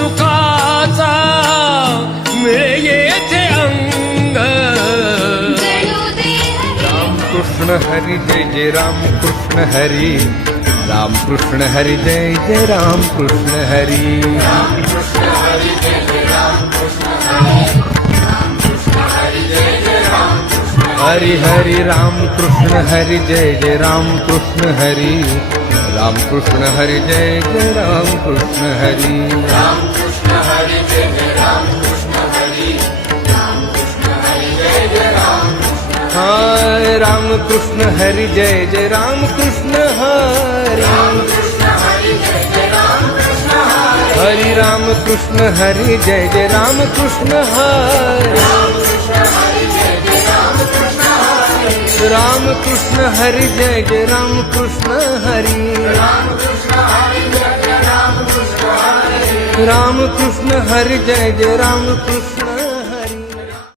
सुखाचा मिळे येथे अंग. राम कृष्ण हरी जय जय राम कृष्ण हरी. राम कृष्ण हरी जय जय राम कृष्ण हरी. हरि हरि राम कृष्ण हरि जय जय राम कृष्ण हरि. राम कृष्ण हरि जय जय राम कृष्ण हरि. हाय राम कृष्ण हरि जय जय राम कृष्ण हरि. हरि राम कृष्ण हरि जय जय राम कृष्ण हरि. राम कृष्ण हरि जय जय राम कृष्ण हरि. राम कृष्ण हरि जय जय राम कृष्ण